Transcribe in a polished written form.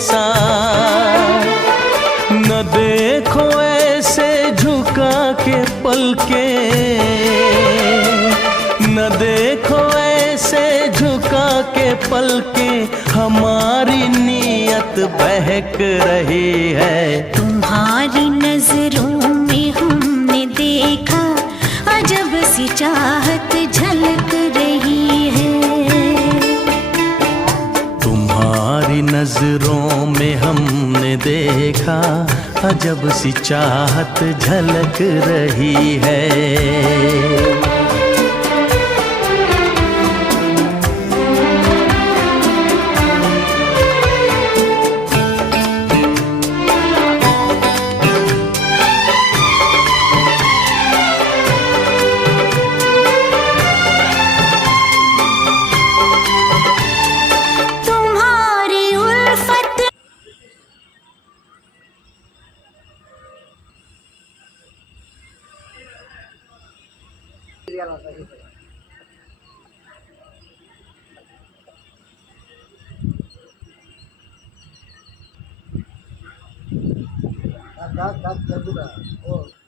जैसा। न देखो ऐसे झुका के पलके, न देखो ऐसे झुका के पलके, हमारी नीयत बहक रही है। तुम्हारी नजरों में हमने देखा अजब सी चाहत झलक रही है। तुम्हारी नजरों में हमने देखा अजब सी चाहत झलक रही है। Dah,